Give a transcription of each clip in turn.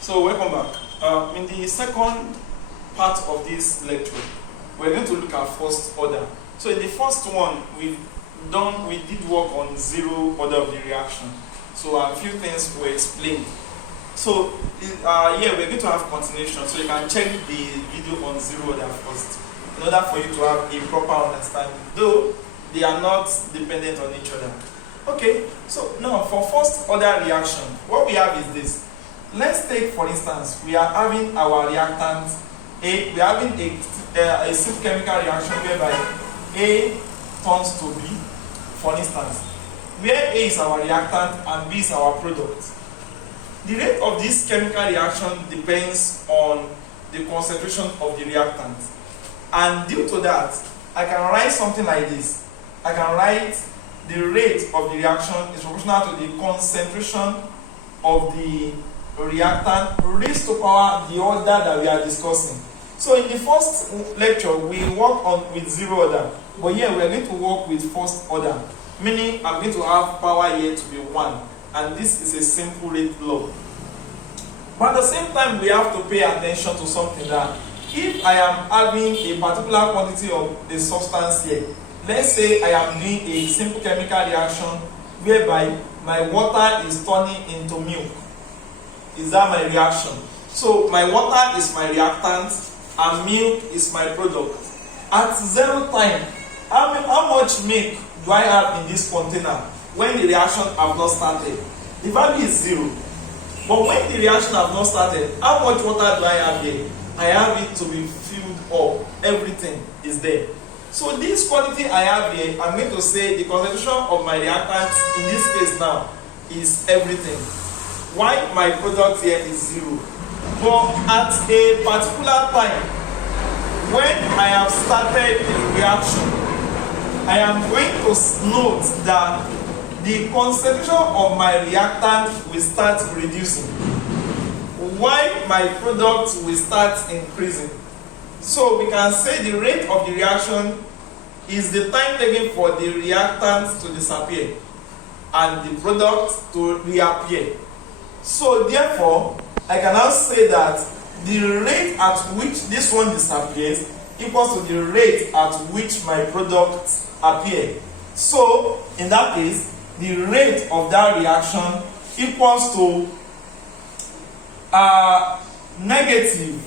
So welcome back. In the second part of this lecture, we're going to look at first order. So in the first one, we did work on zero order of the reaction. So a few things were explained. So here we're going to have continuation. So you can check the video on zero order first, in order for you to have a proper understanding. Though they are not dependent on each other. Okay. So now for first order reaction, what we have is this. Let's take, for instance, we are having our reactant A. We are having a simple chemical reaction whereby A turns to B, for instance, where A is our reactant and B is our product. The rate of this chemical reaction depends on the concentration of the reactant. And due to that, I can write something like this. I can write the rate of the reaction is proportional to the concentration of the reactant raised to power the order that we are discussing. So in the first lecture, we work on with zero order, but here we are going to work with first order, meaning I'm going to have power here to be 1, and this is a simple rate law. But at the same time, we have to pay attention to something that if I am having a particular quantity of the substance here, let's say I am doing a simple chemical reaction whereby my water is turning into milk. Is that my reaction? So my water is my reactant and milk is my product. At zero time, how much milk do I have in this container when the reaction have not started? The value is 0. But when the reaction have not started, how much water do I have here? I have it to be filled up. Everything is there. So this quantity I have here, I'm going to say the concentration of my reactant in this case now is everything. Why my product here is 0. But at a particular time, when I have started the reaction, I am going to note that the concentration of my reactant will start reducing, while my product will start increasing. So we can say the rate of the reaction is the time taken for the reactant to disappear and the product to reappear. So therefore, I can now say that the rate at which this one disappears equals to the rate at which my product appears. So in that case, the rate of that reaction equals to negative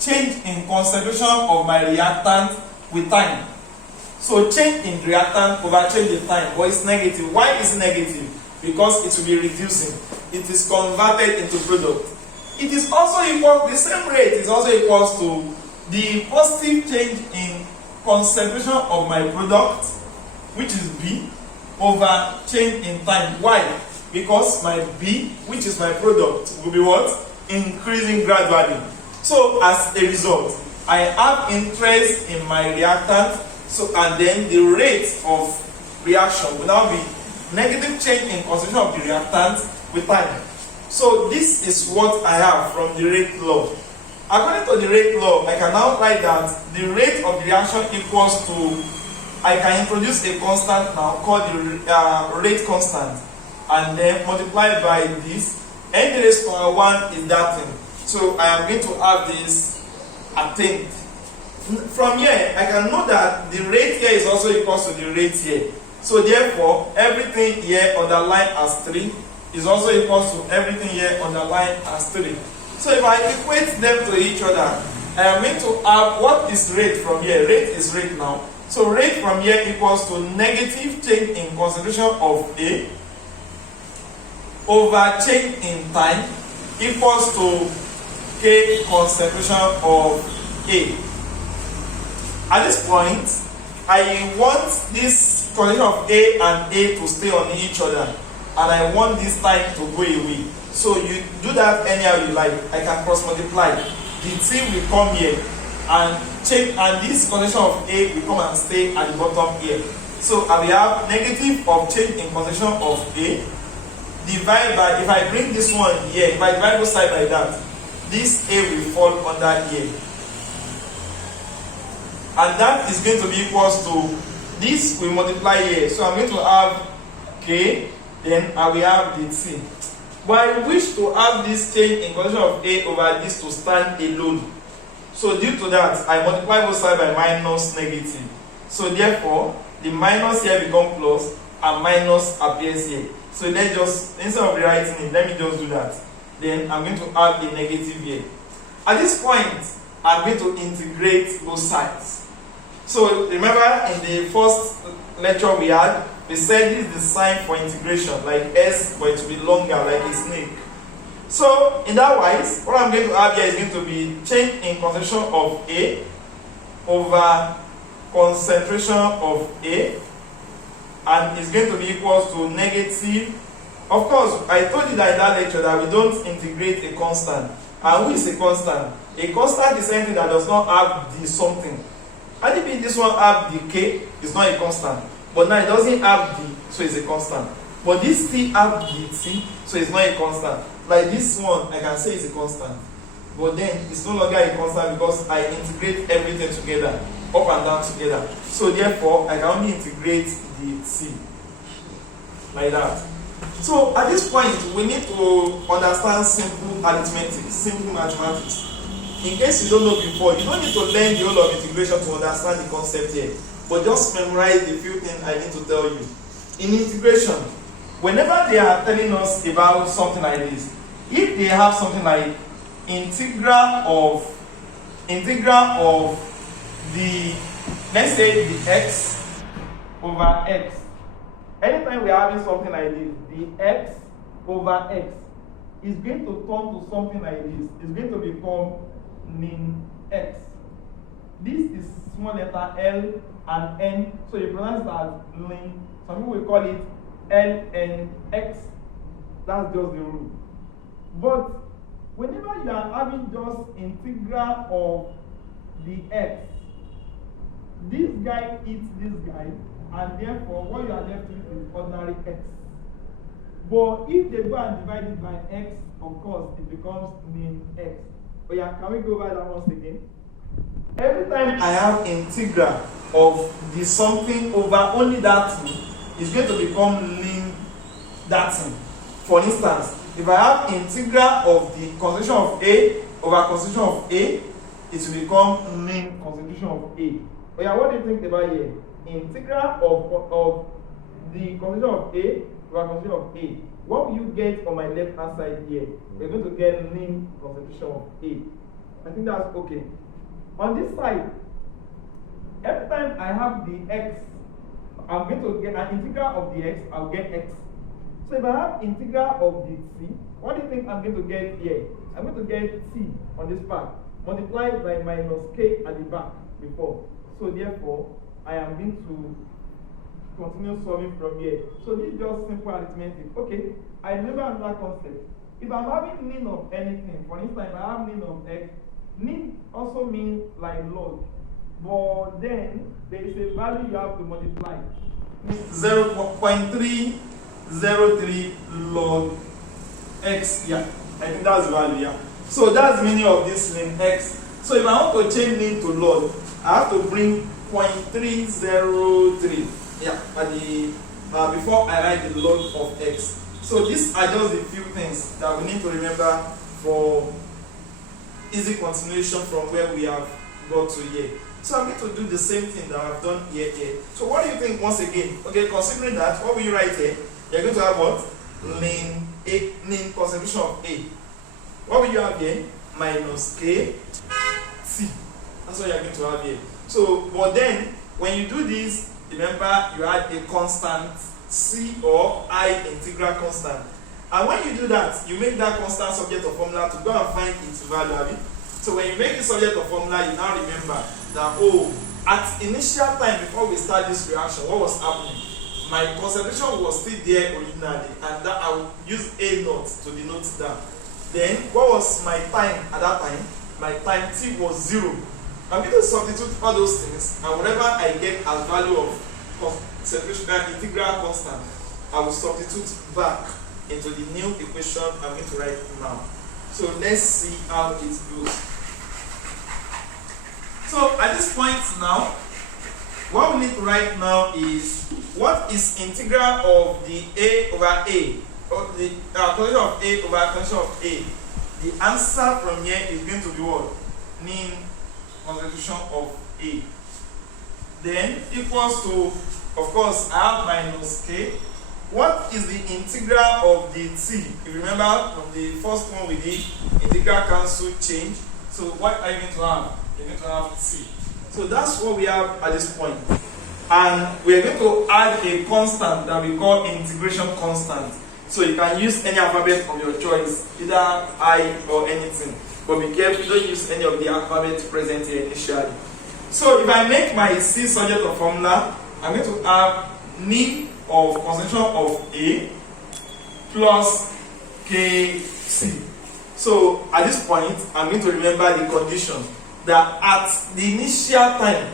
change in concentration of my reactant with time. So change in reactant over change in time, but it's negative. Why is it negative? Because it will be reducing. It is converted into product. It is also equal, the same rate is also equal to the positive change in concentration of my product, which is B, over change in time. Why? Because my B, which is my product, will be what? Increasing gradually. So as a result, I have interest in my reactant, so and then the rate of reaction will now be negative change in concentration of the reactant with time. So this is what I have from the rate law. According to the rate law, I can now write that the rate of the reaction equals to, I can introduce a constant now called the rate constant, and then multiply by this. N raised to 1 is that thing. So I am going to have this attained. From here, I can know that the rate here is also equal to the rate here. So therefore, everything here underlined as 3 is also equal to everything here underlined as 3. So if I equate them to each other, I am going to have what is rate from here. Rate is rate now. So rate from here equals to negative change in concentration of A over change in time equals to K concentration of A. At this point, I want this concentration of A and A to stay on each other, and I want this time to go away. So you do that anyhow you like. I can cross multiply. The T will come here and change, and this concentration of A will come and stay at the bottom here. So I will have negative of change in concentration of A divided by, if I bring this one here, if I divide both sides by that, this A will fall under here. And that is going to be equals to, this will multiply here. So I'm going to have K, then I will have the T. But I wish to have this change in condition of A over this to stand alone. So due to that, I multiply both sides by minus negative. So therefore, the minus here becomes plus and minus appears here. So let's just, instead of rewriting it, let me just do that. Then I'm going to add a negative here. At this point, I'm going to integrate both sides. So remember in the first lecture we had, we said this is the sign for integration, like S, but it will be longer, like a snake. So in that wise, what I'm going to have here is going to be change in concentration of A over concentration of A, and it's going to be equals to negative. Of course, I told you that in that lecture that we don't integrate a constant. And who is a constant? A constant is anything that does not have the something. And if this one have the K, it's not a constant. But now it doesn't have the, so it's a constant. But this T have the T, so it's not a constant. Like this one, I can say it's a constant. But then it's no longer a constant because I integrate everything together, up and down together. So therefore, I can only integrate the T. Like that. So at this point, we need to understand simple arithmetic, simple mathematics. In case you don't know before, you don't need to learn the whole of integration to understand the concept here. But just memorize the few things I need to tell you. In integration, whenever they are telling us about something like this, if they have something like integral of the, let's say the x over x. Anytime we are having something like this, the x over x is going to turn to something like this. It's going to become ln x. This is small letter L and N, so you pronounce it as ln. Some people will call it ln x. That's just the rule. But whenever you are having just integral of the x, this guy eats this guy, and therefore what you are left with is ordinary x. But if they go and divide it by x, of course, it becomes ln x. Oh yeah, can we go over that once again? Every time I have integral of the something over only that thing, it's going to become ln that thing. For instance, if I have integral of the concentration of A over concentration of A, it will become ln concentration of A. Oh yeah, what do you think about here? Integral of the concentration of A over concentration of A. What will you get on my left hand side here? We're going to get ln concentration of A. I think that's okay. On this side, every time I have the x, I'm going to get an integral of the x, I'll get x. So if I have integral of the t, what do you think I'm going to get here? I'm going to get t on this part, multiplied by minus k at the back before. So therefore, I am going to continue solving from here. So this is just simple arithmetic. Okay, I remember another concept. If I'm having ln of anything, for instance, if I have ln of x, ln also means like log. But then there is a value you have to multiply. 0.303 log x. Yeah, I think that's the value. Yeah. So that's the meaning of this ln x. So if I want to change ln to log, I have to bring 0.303. Yeah, at the before I write the log of x. So these are just the few things that we need to remember for easy continuation from where we have got to here. So I'm going to do the same thing that I've done here. So what do you think once again? Okay, considering that, what will you write here? You're going to have what? Ln concentration of A. What will you have here? Minus K T. That's what you're going to have here. So, but then, when you do this, remember you add a constant C or I integral constant. And when you do that, you make that constant subject of formula to go and find its value. So when you make the subject of formula, you now remember that, oh, at initial time before we start this reaction, what was happening? My concentration was still there originally, and that I will use A naught to denote that. Then, what was my time at that time? My time T was 0. I'm going to substitute all those things, and whatever I get as value of concentration integral constant, I will substitute back into the new equation I'm going to write now. So let's see how it goes. So at this point now, what we need to write now is what is integral of the A over A the concentration of A over concentration of A, the answer from here is going to be what? Mean concentration of A. Then equals to, of course, I have minus K. What is the integral of the T? If you remember from the first one we did, integral cancel change. So what are you going to have? You're going to have T. So that's what we have at this point. And we're going to add a constant that we call integration constant. So you can use any alphabet of your choice, either I or anything. But be careful, don't use any of the alphabets present here initially. So if I make my C subject of formula, I'm going to have mean of concentration of A plus KC. So at this point, I'm going to remember the condition that at the initial time,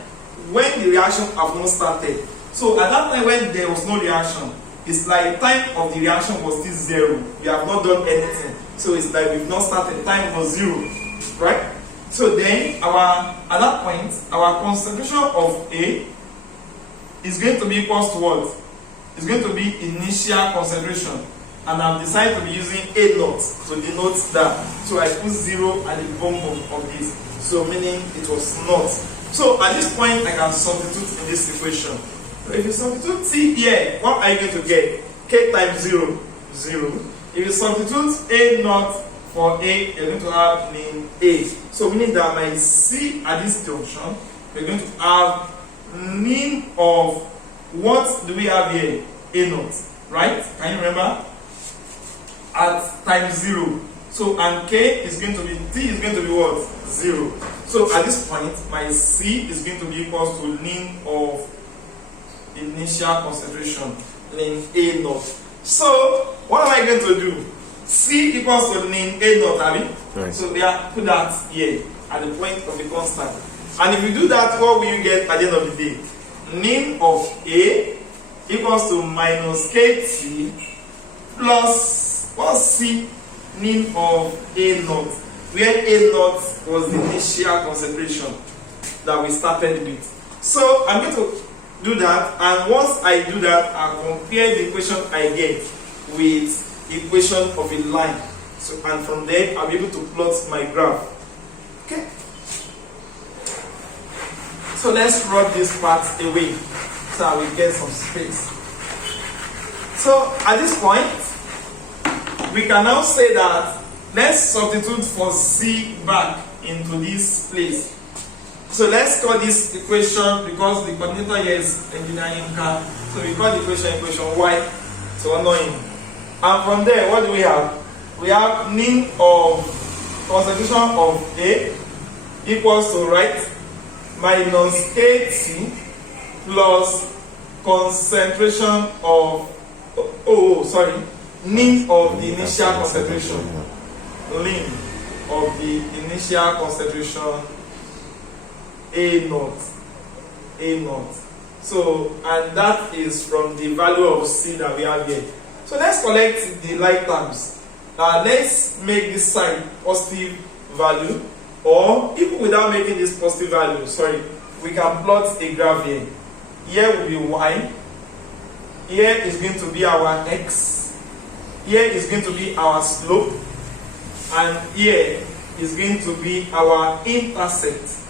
when the reaction have not started, so at that time when there was no reaction, it's like time of the reaction was still 0. We have not done anything. So it's like we've not started, time was 0. Right? So then at that point, our concentration of A is going to be equals to what? It's going to be initial concentration. And I've decided to be using A naught to denote that. So I put 0 at the bottom of this. So meaning it was not. So at this point, I can substitute in this equation. So if you substitute T here, what are you going to get? K times 0, 0. If you substitute A naught for A, you're going to have mean A. So meaning that my C at this junction, we're going to have mean of what do we have here? A naught, right? Can you remember? At times 0. So and K is going to be, T is going to be what? 0. So at this point, my C is going to be equals to mean of initial concentration, mean A naught. So what am I going to do? C equals to mean A naught, Abby. Right. So we have put that here at the point of the constant. And if you do that, what will you get at the end of the day? Mean of A equals to minus KT plus what's C? Mean of A naught, where A naught was the initial concentration that we started with. So I'm going to do that, and once I do that, I'll compare the equation I get with the equation of a line. So, and from there, I'll be able to plot my graph. Okay? So let's rub this part away so I will get some space. So at this point, we can now say that let's substitute for C back into this place. So let's call this equation, because the coordinator here is engineering car, so we call the equation Y. So annoying. And from there, what do we have? We have mean of concentration of A equals to, right, minus KT plus concentration of mean of the initial concentration. Mean of the initial concentration A naught. A naught. So, and that is from the value of C that we have here. So let's collect the like terms. Let's make this side positive value, or even without making this positive value, we can plot a graph here. Here will be Y. Here is going to be our X. Here is going to be our slope. And here is going to be our intercept.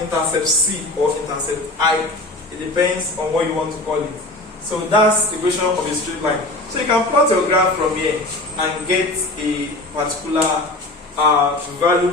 Intercept C or intercept I. It depends on what you want to call it. So that's the equation of a straight line. So you can plot your graph from here and get a particular value